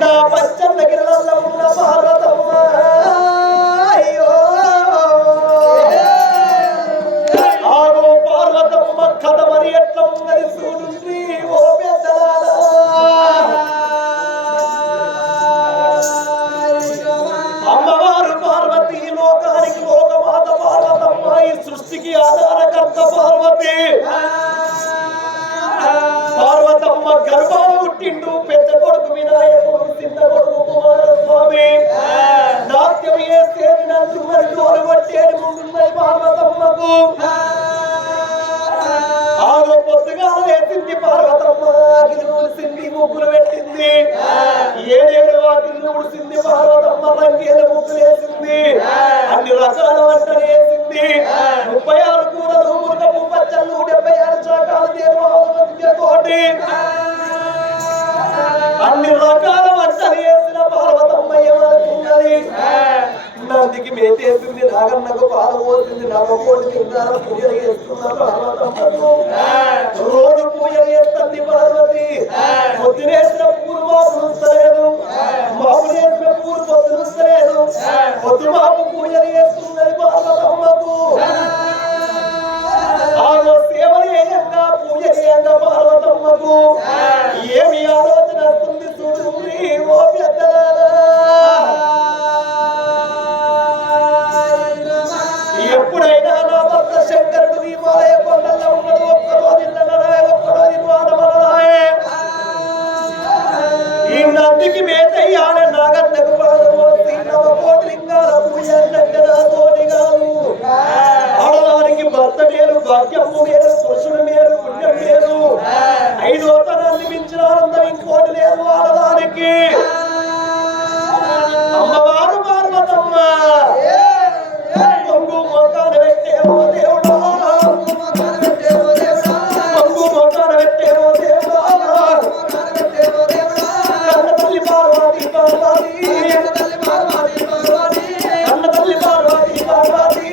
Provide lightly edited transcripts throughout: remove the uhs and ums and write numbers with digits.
నా పచ్చన్న గిరిలలో ఉన్న పార్వతమ్మ ఆగో పార్వతమ్మ కథ మరి ఎట్లా ఉన్నది చూడండి ఓ పెద్దలారా అమ్మవారు పార్వతి లోకానికి లోకమాత పార్వతమ్మ ఈ సృష్టికి ఆధారకర్త పార్వతి పార్వతమ్మ గర్భాలు పుట్టిండు పెద్ద కొడుకు వినాయకుడు చిన్న కొడుకు కుమారస్వామి నాట్యం చేసేది నన్ను మరి తోలు పట్టేది ముందున్నది పార్వతమ్మకు ఆగో పొద్దుగా లేచింది పార్వతమ్మ గిల్లు ఉడిసింది ముగ్గులు పెట్టింది ఏడేడు వాకిళ్ళు ఉడిసింది పార్వతమ్మ రంగేల ముగ్గులు వేసింది అన్ని రకాల వంటలు వేసింది 36 కూరలు మురగపు పచ్చళ్ళు 76 శాఖలు తోటి అన్ని రకాల వంటలు వేసిన పార్వతమ్మ ఏమనుకున్నది నందికి మేతేసింది నాగన్నకు పాలు పోసింది నమ్మకోటి తిన్నారా పూజలు చేస్తున్న పార్వతమ్మకు రోజు పూజలు చేస్తుంది పార్వతి పొద్దునేసిన పూలు పొద్దునలేదు మామూలు వేసిన పూలు పొద్దునలేదు పొద్దు మాపు పూజలు చేస్తున్నది పార్వతమ్మకు ఆమె సేవలు చేయంగా పూజ చేయంగా పార్వతమ్మకు ఏమి ఆలోచన వస్తుంది చూడు ఓ పెద్దలారా ఎప్పుడైనా నా భర్త శంకరుడు హిమాలయ కొండల్లో ఉన్నాడు ఒక్కరోజు ఒక్కరోజు వాడమనరాయే ఈ నందికి మేతయ్యాల నాగన్నకు పాదమోసి నవకోటి లింగాల పూజ అంటే నాతోటి కాదు ఆడవారికి భర్త మేలు భాగ్యము మేలు పురుషుడు మేలు పుణ్యం మేలు 5వ తరాన్ని మించిన ఆనందం ఇంకోటి లేదు ఆడదానికి అమ్మవారు పార్వతమ్మ పొంగు మోకాన పెట్టేవో దేవుడా పొంగు మోకాన పెట్టేవో దేవుడా కన్న తల్లి పార్వతి పార్వతి కన్న తల్లి పార్వతి పార్వతి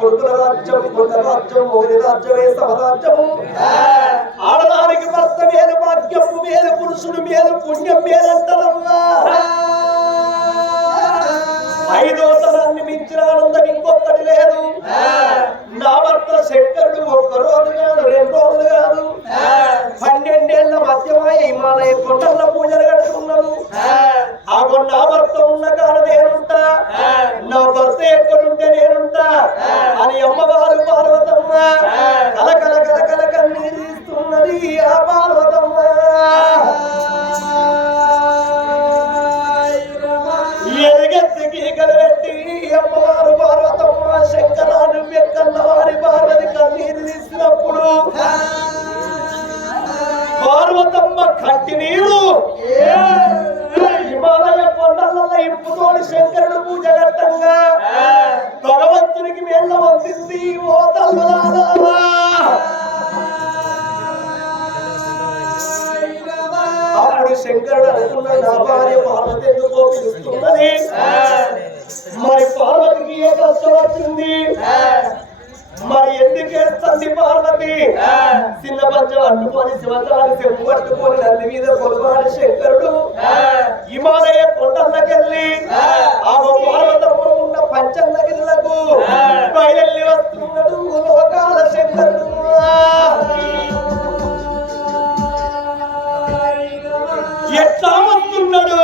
కొడుకుల రాజ్యం కొండ రాజ్యం మోది రాజ్యమే సమరాజ్యము ఆడదానికి భర్త మేలు భాగ్యము మేలు పురుషుడు మేలు పుణ్యం మేలంటారమ్మా 5వ తరాన్ని మించిన ఆనందం ఇంకొకటి లేదు నా భర్త శంకరుడు 1 రోజు కాదు 2 రోజులు కాదు 12 ఏళ్ల మధ్యమై హిమాలయ కొండల పూజలు కట్టుకున్నాడు ఆ నా భర్త ఉన్న కాడ నేనుంటా నా భర్త ఎక్కడుంటే నేనుంటా అని అమ్మవారు పార్వతమ్మ కలకల కలకల కన్నీరు ఇస్తున్నది ఆ పార్వతమ్మ. ఎలుగెత్తికి కలబెట్టి అమ్మవారు పార్వతమ్మ శంకరాను ఎక్కన్న వారి పార్వతి కన్నీరు తీసినప్పుడు పార్వతమ్మ కట్టి నీరు హిమాలయ కొండల ఇప్పుతోడి శంకరుడు పూజ ఘట్టంగా భగవంతునికి మేళ్ళ వందింది. ఓ తల్లులారా అప్పుడు శంకరుడు అనుకున్నాడు నా భార్య పార్వతి ఎందుకో పిలుస్తున్నది, మరి పార్వతికి ఏ కష్టం వచ్చింది, మరి ఎందుకేస్తుంది పార్వతి? చిన్న పంచం అడ్డుకొని శివతాన్ని చెంపు పట్టుకొని నంది మీద కొలువాడు శంకరుడు హిమాలయ కొండలకెళ్ళి ఆ పార్వతమ్మ ఉన్న పంచన్నగిరులకు బయలుదేరి వస్తున్నాడు లోకాల శంకరుడు. ఎట్లా వస్తున్నాడు?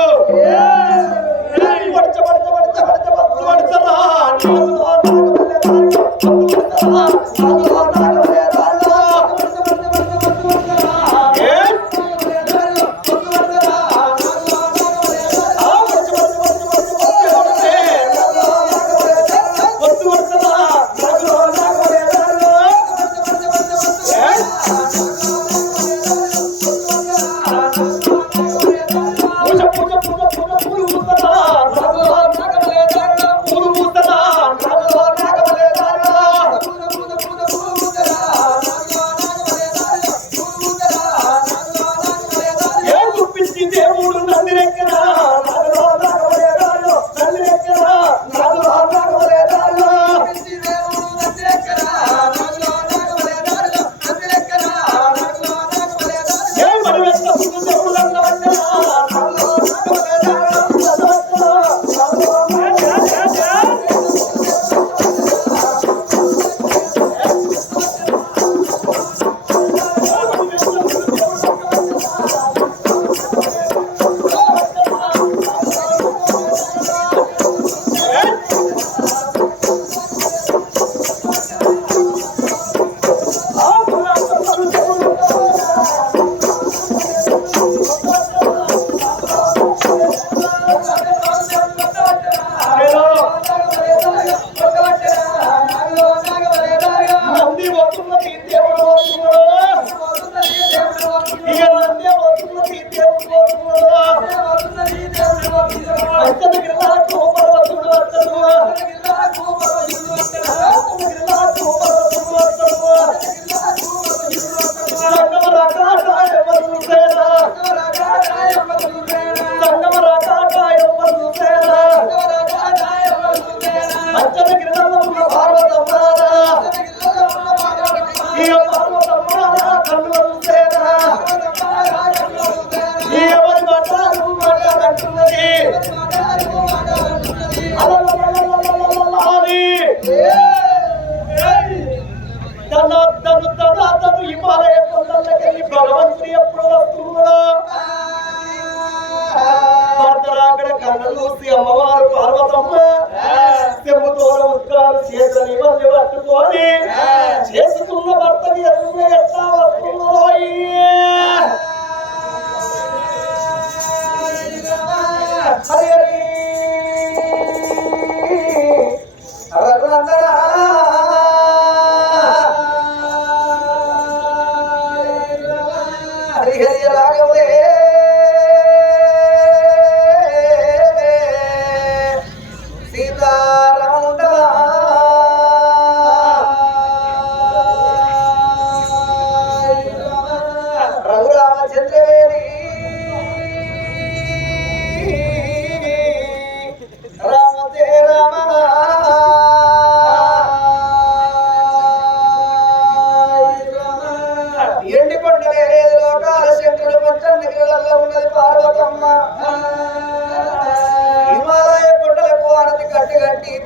భగవంతుడు ఎప్పుడు వస్తున్నాడో భర్తరాకడ కళ్ళ చూసి అమ్మవారు పార్వతమ్మ చెంబుతో ఉత్కాలు చేతని వాళ్ళు పట్టుకొని చేసుకున్న భర్తని ఎదురుగా ఎట్లా వస్తుందో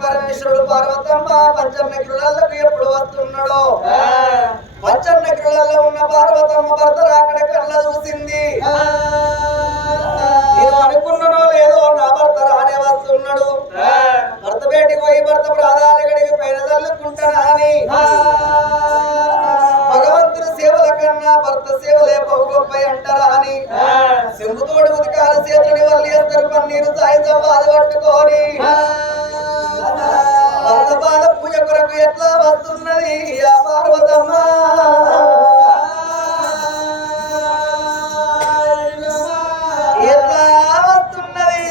పరమేశ్వరుడు పార్వతమ్మ పంచనగ్రులకు ఎప్పుడు వస్తున్నాడో పంచనగ్రులలో ఉన్న పార్వతమ్మ భర్త రాకడ కళ్ళ చూసింది. నేను అనుకున్నానో లేదో నా భర్త రానే వస్తున్నాడు. భర్త బయటికి పోయి భర్త ప్రాధాన్య గడికి పైన తల్లుకుంటానా అని భగవంతుని సేవల కన్నా భర్త సేవలే బహు గొప్ప అంటారా అని చెంబుతోడు ఉదకాల చేతుని వాళ్ళు వేస్తారు పన్నీరు సాయంత్రం బాధ పట్టుకొని భర్త బాధ పూజ కొరకు ఎట్లా వస్తున్నది ఆ పార్వతమ్మ ఎట్లా వస్తున్నది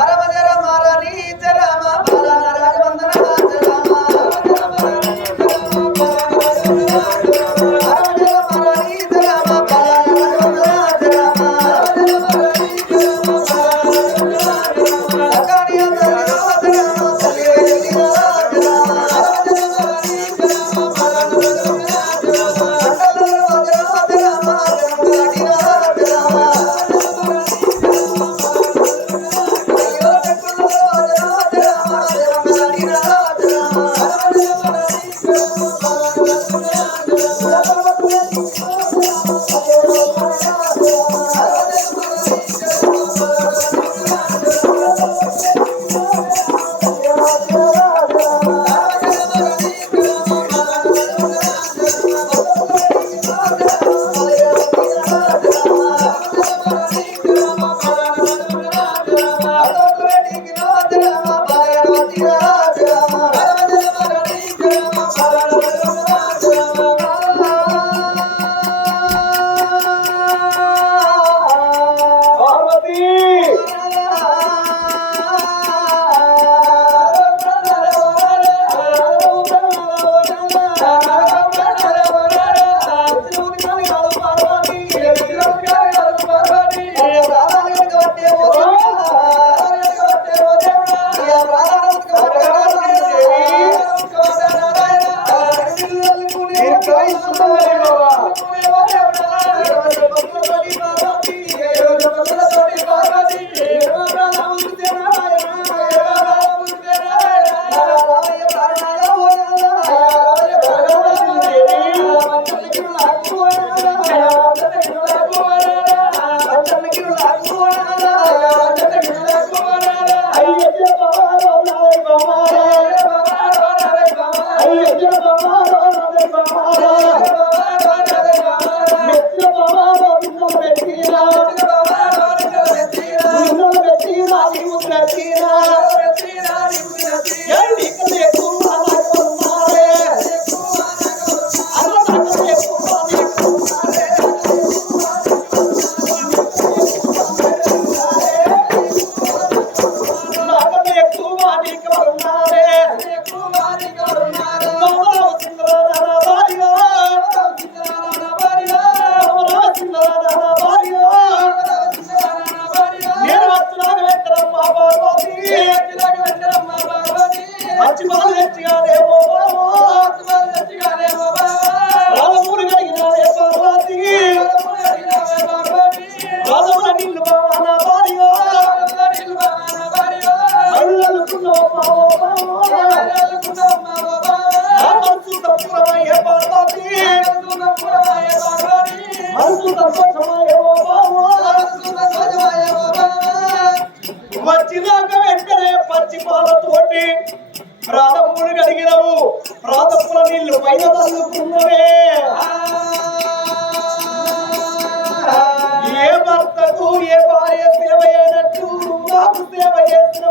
అరవజర మారని జరమ బాలన రాజవందన జరమ అరవజర మారని జరమ బాలన రాజవందన జరమ అకానియ జరమ వచ్చినాక వెంటనే పచ్చి పాలతోటి ప్రాతపులు కడిగినవు ప్రాతపుల నీళ్లు పైన తల్లుకున్నవే ఏ భర్తకు ఏ భార్య సేవ అయినట్టు నాకు సేవ చేసిన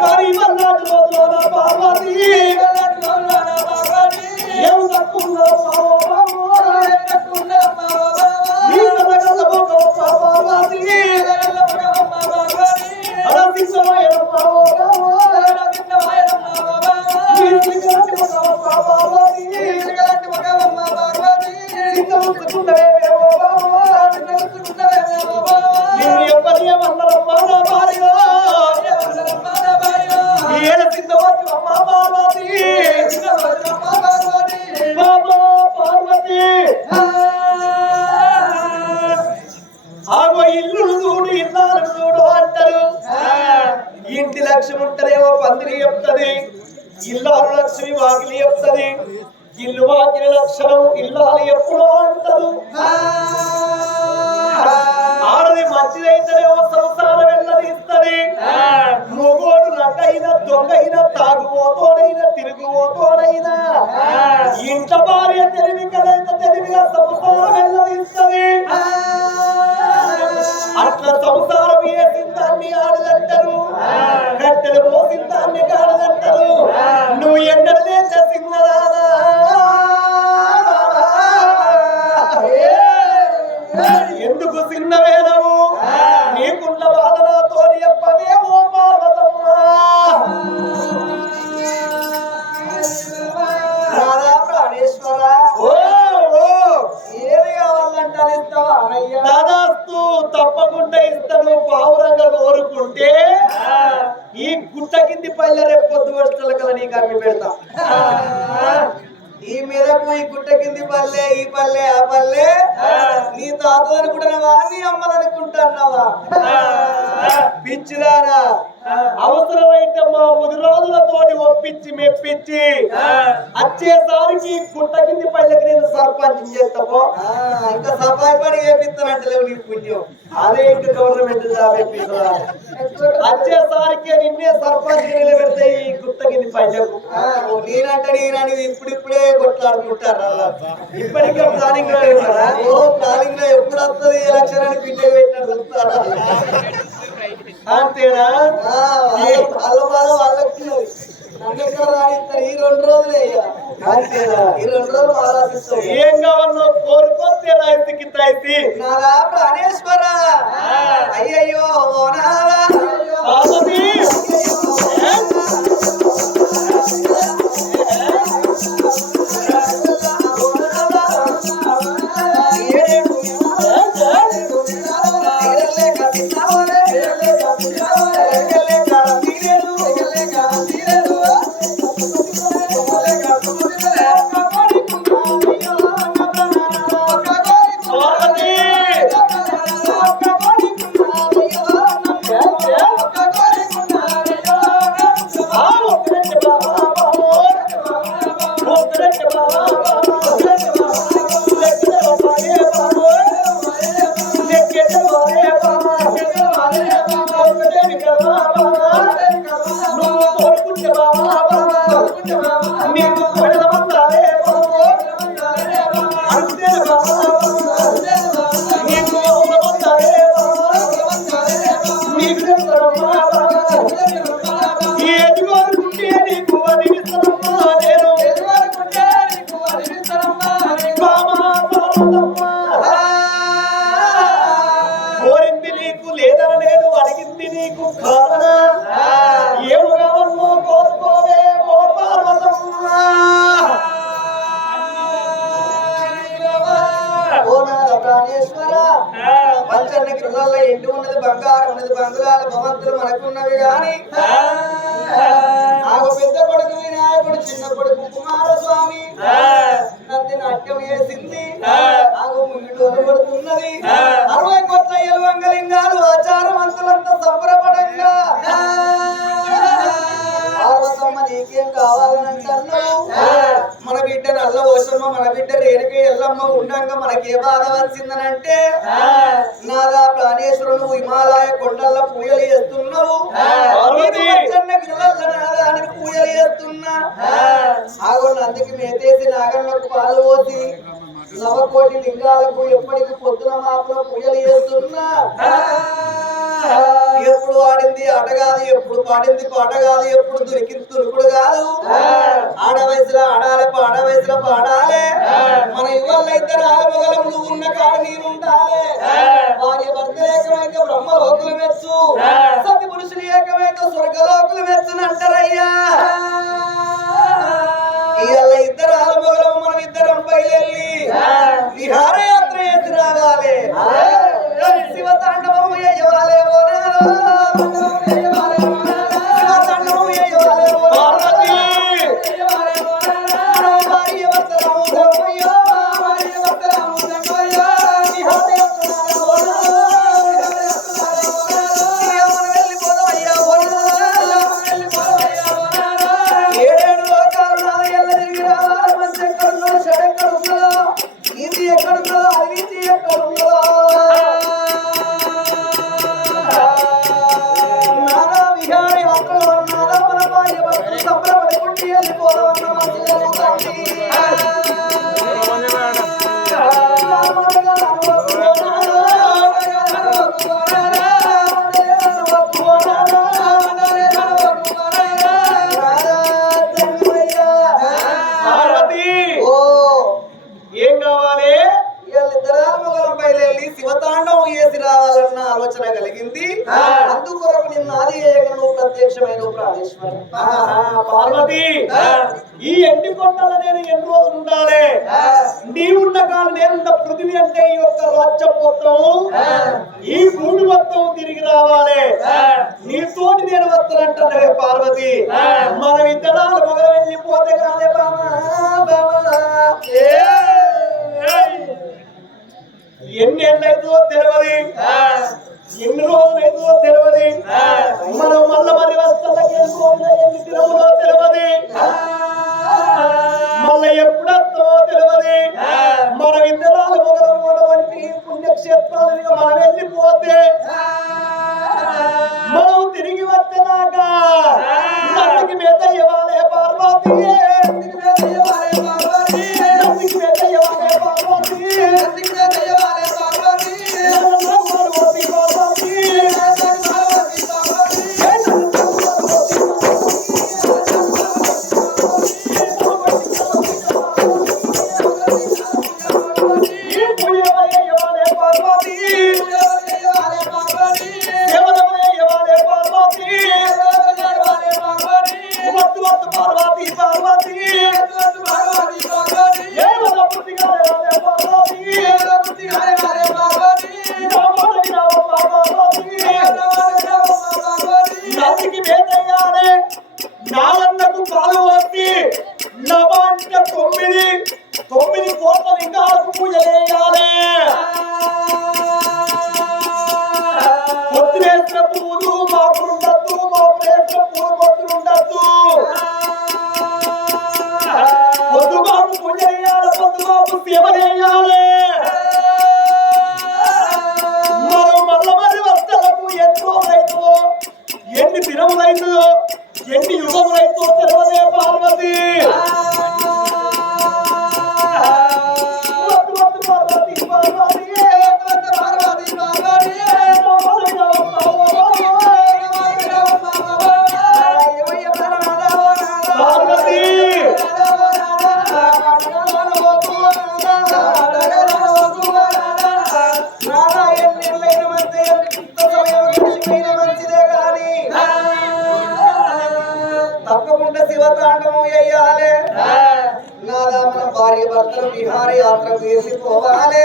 కానీ మన్నాటి రోజున పార్వతి ఏం తక్కువ ఇంటి లక్ష్మి ఉంటదేమో పందిరి చెప్తది, ఇల్లాలు లక్ష్మి వాకిలి చెప్తది, ఇల్లు వాకిన లక్షణం ఇల్లాలి ఎప్పుడో అంటారు. ఆడది మంచిదైతేనేమో సంసారం వెళ్ళదీస్తుంది. మొగోడు నటైనా దొంగైనా తాగుబోతోడైనా తిరుగుబోతోడైనా ఇంట భార్య తెలివి కలైతే తెలివిగా సంసారం వెళ్ళదీస్తుంది. అట్లా సంసారం వేసిన దాన్ని ఆడదంటారు, కట్టెలు పోసిన దాన్ని కాడదంటారు. నువ్వు ఎండలు చేసే సిన్నదానా ఎందుకు చిన్నవేనవు? నీకున్న బాధలతో చెప్పవేమో పార్వతమ్మా. ఏది కావాలంటే ఇస్తావా? దాదాస్తు తప్పకుండా ఇస్తాను. పావురంగా కోరుకుంటే ఈ గుట్ట కింది పల్లె రేపు పొద్దు వస్తువుల కల నీకు అమ్మి పెడతా. ఈ మీదకు ఈ గుట్ట కింది పల్లె, ఈ పల్లె, ఆ పల్లె నీ తాత అనుకుంటున్నావా, నీ అమ్మది అనుకుంటున్నావా? పిచ్చిదారా, అవసరమైతే మా ముదిరాజులతోటి ఒప్పించి మెప్పించి వచ్చేసరికి గుట్ట కింది పల్లెకి నేను సర్పంచ్ చేస్తామో. ఇంకా సఫాయి పని వేపిస్తానంటలేవు నీ పుణ్యం. అదే ఇంకా గవర్నమెంట్ జాబ్ వచ్చేసరికి నిన్నే సర్పంచ్ నిలబెడితే ఈ గుట్ట కింది పల్లెకు. నేనంటే నేనని ఇప్పుడిప్పుడే కొట్లాడుకుంటారా? ఇప్పటికే ప్లానింగ్ లో ప్లానింగ్ లో ఎప్పుడు వస్తుంది ఎలక్షన్ అని పిండి పెట్టినట్టు చూస్తారా? అంతేనా? వాళ్ళ బాధ వాళ్ళకి నన్ను ఎక్కడ రాణిస్తారు? ఈ 2 రోజులే. అంతేనా? ఈ 2 రోజులు ఆలోచిస్తాం. ఏం కావాలో కోరుకోతే రైతుకి తాయితి. నాదా ప్రాణేశ్వర, అయ్యయ్యో నాదా పార్వతి కోరింది నీకు లేదన నేను అడిగింది నీకు కాదనా? ఏము కావాలో కోరుకోవే ఓ పార్వతమ్మా. పంచన్నకి రుణాల్లో ఇంటి ఉన్నది, బంగారం ఉన్నది, బంగుళాల భవంతులు మనకున్నవి గాని నాకు పెద్ద కొడుకు వినాయకుడు, చిన్న కొడుకు కుమారస్వామి నంది నాట్యం వేసింది. నాకు ముంగిటోలు పడుతున్నది. 60 కోట్ల ఎలువంగలింగాలు ఆచారవంతులంతా సంబరపడంగా పార్వతమ్మ నీకేం కావాలనంటున్నావు? మన బిడ్డ నల్ల ఓషమ్మ, మన బిడ్డ రేణుక ఎల్లమ్మ ఉండంగా మనకే బాధ వచ్చిందనంటే నాదా ప్రాణేశ్వరు, నువ్వు హిమాలయ కొండల్లో పూజలు చేస్తున్నావు, పూజలు చేస్తున్నా. ఆగో నందికి మేతేసి నాగన్నకు పాలు పోసి నవకోటి లింగాలకు ఎప్పటికి పొద్దున మాపలో పూజలు చేస్తున్నా. ఎప్పుడు ఆడింది ఆట కాదు, ఎప్పుడు పాడింది పాట కాదు, ఎప్పుడు దొరికింది తురుకుడు కాదు. ఆడ వయసులో ఆడాలి, పాడ వయసులో పాడాలి. మన ఇవాళ ఇద్దరు ఆడమగలం, నువ్వు ఉన్న కాడ నేనుండాలి. భార్య భర్త ఏకమైతే బ్రహ్మ లోకులు మెచ్చు, సతి పురుషులు ఏకమైతే స్వర్గలోకులు మెచ్చునంటారయ్యా. ఇవాళ ఇద్దరు ఆడమగలం, మనం ఇద్దరం బయలుదేరి విహారయాత్ర చేసి రావాలి. శివతాండవం అయ్యవాలే ఏడేడు లోకాలు 4 ఏళ్ళ తిరిగి రావాలి. మంచి ప్రత్యక్షమైన ప్రాణేశ్వరం. పార్వతి ఈ ఎండి కొండల నేను ఎన్ని రోజులు ఉండాలి? నీవున్న కాలం నేనున్న పృథివీ అంటే ఈ యొక్క రాజ్యం మొత్తం ఈ భూమి మొత్తం తిరిగి రావాలి. నీతోటి నేను వస్తానంటే పార్వతి మనం ఇద్దరాలు మొగ వెళ్ళిపోతే కాదే బామా ఎన్ని ఏళ్ళైతుందో తెలియదు, ఎన్ని రోజులు అవుతుందో తెలియదు, మనం మళ్ళా మరి వస్తాలకి ఎన్ని దినములో తెలియదు, మళ్ళీ ఎప్పుడు వస్తామో తెలియదు. మనం ఇద్దరాలు మొగలు వంటి పుణ్యక్షేత్రాలు మనం వెళ్ళిపోతే మనం తిరిగి వచ్చేదాకా నదికి మీద ఇవ్వాలే పార్వతి, నదికి మీద ఇవ్వాలే పార్వతి, నదికి మీద ఇవ్వాలే పార్వతి, నదికి మీద ఇవ్వాలే పార్వతి, పార్వతి పార్వతి నాలన్నకు పాలు వచ్చి నవంట 9 కోట్ల లింగాలకు పూజ చేయాలి. పొద్దునేసిన పూలు మాకు ఉండద్దు, మాకు వేసిన పూలు పొద్దులు ఉండద్దు. పొద్దు మాకు పూజ చేయాలి, పొద్దు మాకు సేవ చేయాలి. మనం మళ్ళీ మరి వస్తలకు ఎన్ని రోజులైతుందో, ఎన్ని దినములైతుందో, ఎన్ని యుగములైతో తెలియదే పార్వతి. తప్పకుండా శివతాండవం వేయాలి. నాదా మన భార్య భర్తలు విహార యాత్ర వేసిపోవాలి.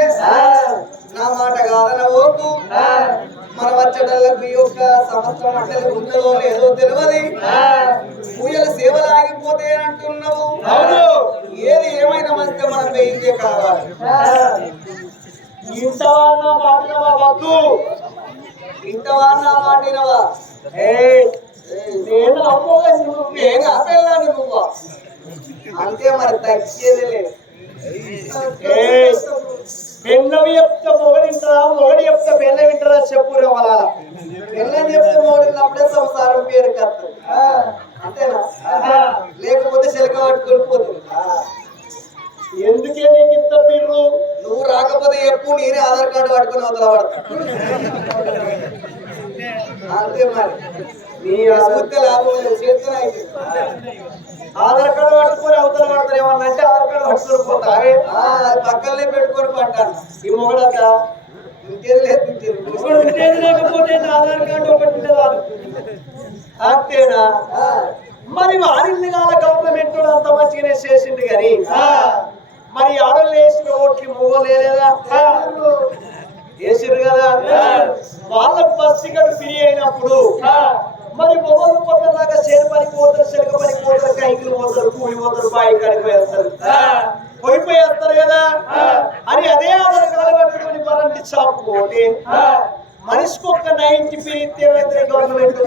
నా మాట కాదనవోకు. మన వచ్చేటలకు ఈ యొక్క సంవత్సరం అంటే ఉంటుందో లేదో తెలియదు. పూజలు సేవలు ఆగిపోతే అంటున్నావు. ఏది ఏమైనా మంచిగా మనం వేయించే కావాలి. ఇంతవన్నా మాటినవా వద్దు, ఇంతవన్నా మాటినవా? నేను అమ్మోగాను, నేను అపెళ్ళాను నువ్వా? అంతే మరి తగ్గేది లేదు. పెళ్ళవి చెప్తే మొగడింటారా, మొగడి చెప్తే పెళ్ళ వింటారా చెప్పురా వాళ్ళ. పెళ్ళని చెప్తే మొగడినప్పుడే సంసారం పేరు కత్తు. అంతేనా? లేకపోతే చిలక పట్టుకొని పోతుంది. ఎందుకే నీకు ఇంత పిర్రు? నువ్వు రాకపోతే ఎప్పుడు నేనే ఆధార్ కార్డు పట్టుకుని అవతల పడతా. అంతే మరి నీ అసూత్తే లాభం లేదు. చేతున్నా ఆధార్ కార్డు పట్టుకొని అవతల పడతారు. ఏమన్నా అంటే ఆధార్ కార్డు పట్టుకొని పోతారే, అది పక్కనే పెట్టుకొని పట్టాను. ఈ మొగడంతా ఇంకేది లేదు. ఇంకేది లేకపోతే ఆధార్ కార్డు ఒకటి ఉండేవారు. అంతేనా? మరి వారిల్ని కాల గవర్నమెంట్ అంత మంచిగానే చేసింది కానీ మరి ఆడలు వేసిన ఓట్లు మొగలు లేదా? వేసిరు కదా. వాళ్ళ బస్ టికెట్ ఫ్రీ అయినప్పుడు మరి మొగలు పొద్దులాగా చేరు పనికి పోతారు, చెలక పనికి పోతారు, కైకిలు పోతారు, కూలి పోతారు, బాయి కాడికి వేస్తారు, పోయిపోయేస్తారు కదా అని అదే ఆధార్ కార్డు పట్టుకొని కరెంట్ షాప్ పోతే మనిషికి ఒక్క 90 పీరితే గవర్నమెంట్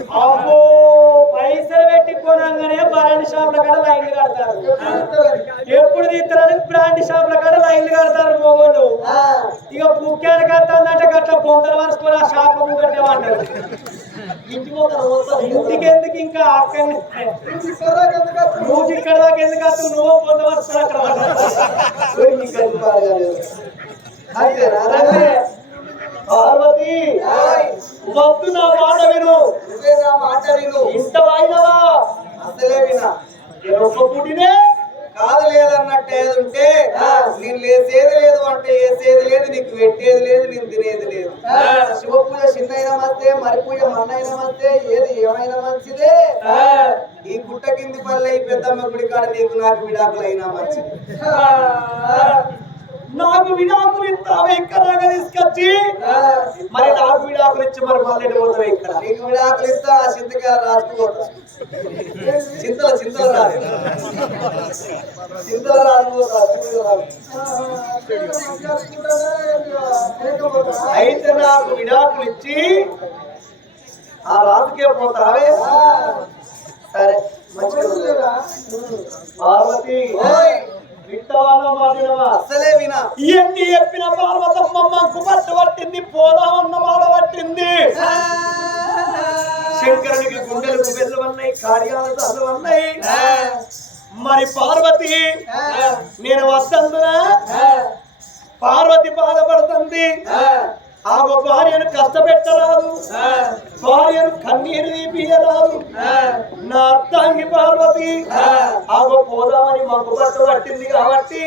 పైసలు పెట్టి కొనగానే బరాండి షాపుల కాడ లైన్లు కడతారు. ఎప్పుడు తీస్తారని బ్రాండ్ షాపుల కాడ లైన్లు కడతారు మొగోళ్ళు. ఇక ముఖ్యాన్ని కడతాందంటే గట్ల పొందల వరుసుకొని ఆ షాప్ కట్టేమంటారు. ఇంటికి ఎందుకు ఇంకా అక్కడి నువ్వు ఇక్కడ దాకా ఎందుకు వస్తావు? నువ్వు పొంద వరుసుకొని అక్కడ పార్వతి వద్దు, నా మాట విను. నా మాట విను. ఇంత వాయినవా? అసలే వినా. ఒక్క పుట్టినే కాదు లేదన్నట్టు ఏది ఉంటే నేను లేసేది లేదు అంటే వేసేది లేదు, నీకు పెట్టేది లేదు, నేను తినేది లేదు. శివ పూజ చిన్నైనా వస్తే మరి పూజ మన్నైనా మంచిదే ఏది ఏమైనా మంచిదే ఈ గుట్ట కింది పల్లె ఈ పెద్దమ్మ గుడి కాడ నీకు నాకు విడాకులైనా మంచిది నాకు విడాకులు ఇస్తావే ఇక్కడ తీసుకొచ్చి మరి నాకు విడాకులు ఇచ్చి మరి మళ్ళీ పోతావు ఇక్కడ నీకు విడాకులు ఇస్తా ఆ చింతకాయలు రాసుకుపోతా చింతల రాదు అయితే నాకు విడాకులు ఇచ్చి ఆ రాజుకే పోతావే సరే మంచిగా పార్వతి అసలే వినా ఇవన్నీ చెప్పిన పార్వతమ్మ పట్టు పట్టింది పోదామన్న మాట పట్టింది శంకరునికి గుండెలకు వెళ్ళవన్నాయి కార్యాలు చదవన్నాయి మరి పార్వతి నేను వద్దందునా పార్వతి బాధపడుతుంది ఆగో భార్యను కష్టపెట్టరాదు భార్యను కన్నీరు తీపియరాదు నా అత్తాంగి పార్వతి ఆగో పోదామని మాకు పట్టు పట్టింది కాబట్టి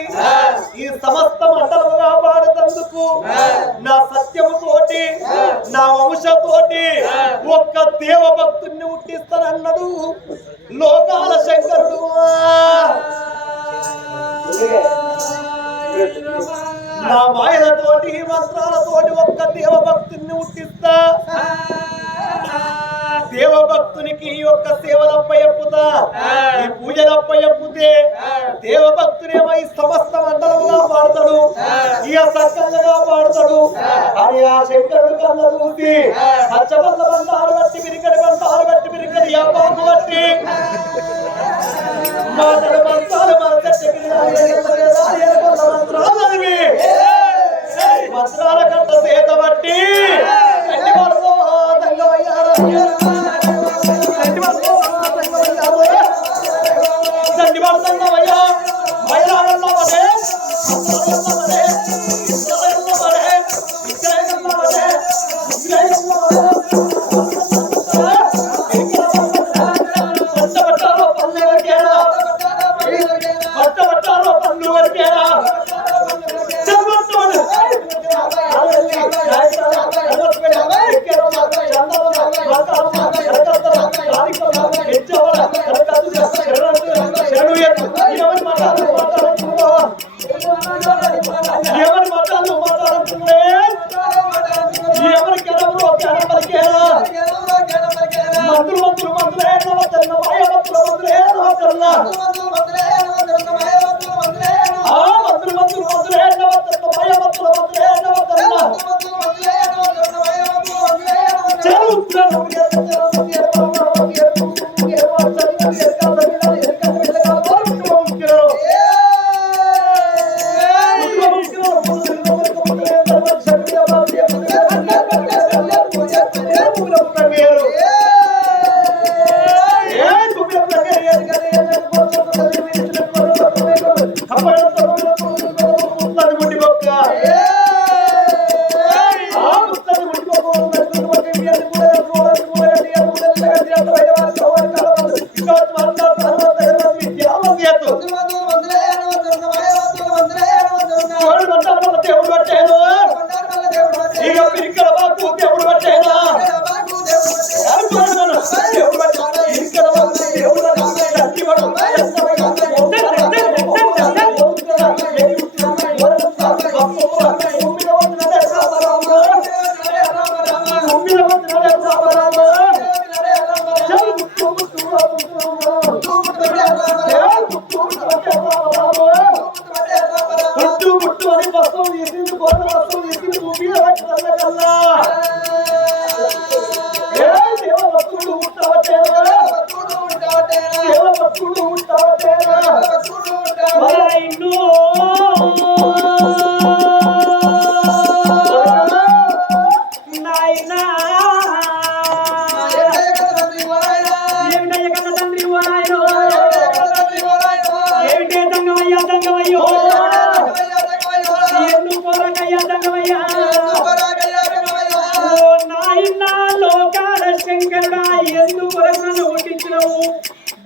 ఈ సమస్త మండలము కాపాడుతందుకు నా సత్యముతోటి నా వంశతోటి ఒక్క దేవభక్తుని ఉట్టిస్తానన్నాడు లోకాల శంకరుడు నా మాయలతోటి మంత్రాలతోటి ఒక్క దేవభక్తుని ఉట్టిస్తా దేవభక్తునికి యొక్క సేవలప్ప చెప్పుతా ఈ పూజలప్ప చెప్పుతే దేవభక్తునేమో ఈ సమస్త మండలంగా పాడతాడు ఇక సత్యంగా పాడతాడు అని ఆ శంకరుడు కన్న చూసి పచ్చబల్ల బండారు బట్టి విరికడి బండారు బట్టి విరికడి యాపాకు బట్టి మాటలు మంత్రాలు మంత్రాల కంట సేత బట్టి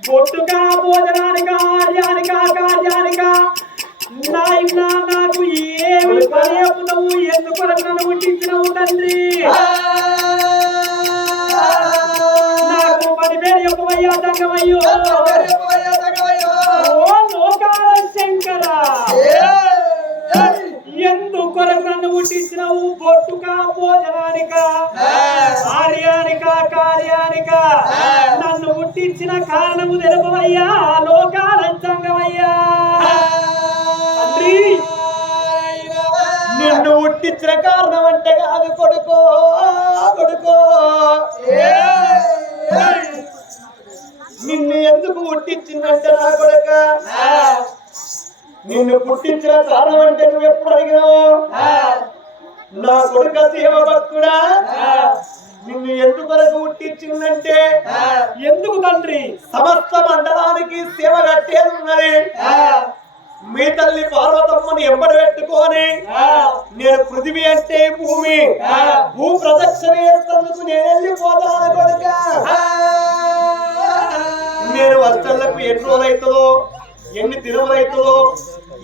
పొట్టుగా భోజనానికా ఆర్యానికా కార్యానికా నాయనా నాకు ఏమి పర్యాపునవు ఎందుకు నన్ను పుట్టించినవు తండ్రి తంగమయ్యో ఓ లోకాల శంకర ఎందుకొరకు నన్ను పుట్టించినవు పొట్టుక భోజనానిక కార్యానిక కార్యానిక నన్ను పుట్టించిన కారణము తెలుపవయ్యా లోకాల సంగమయ్యా తండ్రి నిన్ను పుట్టించిన కారణం అంటే కాదు కొడుకో కొడుకో నిన్ను ఎందుకు పుట్టించిందంటే నా కొడుక నిన్ను పుట్టించిన కారణం అంటే నువ్వు ఎప్పుడు అడిగినావు నా కొడుక శివ భక్తుడా నిన్ను ఎందుకొరకు పుట్టించిందంటే ఎందుకు తండ్రి సమస్త మండలానికి సేవ కట్టేది ఉన్నది మీ తల్లి పార్వతమ్మని ఎంబడి పెట్టుకొని నేను పృథివీ అంటే భూమి భూ ప్రదక్షిణ చేసేందుకు నేను వెళ్ళిపోతాను కొడుక నేను వర్షాలకు ఎన్ని రోజులు అవుతుందో ఎన్ని దినములు అవుతుందో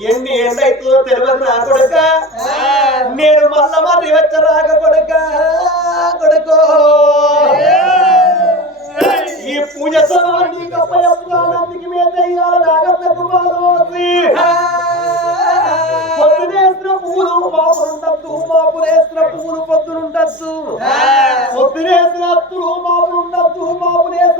ఎన్ని ఎండ అవుతుందో తెలియదు నా కొడుక నేను మళ్ళా మరి వచ్చరాక కొడుక కొడుకో ఈ పూజ సమయాన్ని గొప్పకి మీద నాగన్నకు పొద్దునేసిన పూలు మాపులుండద్దు మాపునేసిన పూలు పొద్దునుండద్దు పొద్దునేసిన అత్తులు మాపులుండద్దు మాపునేసిన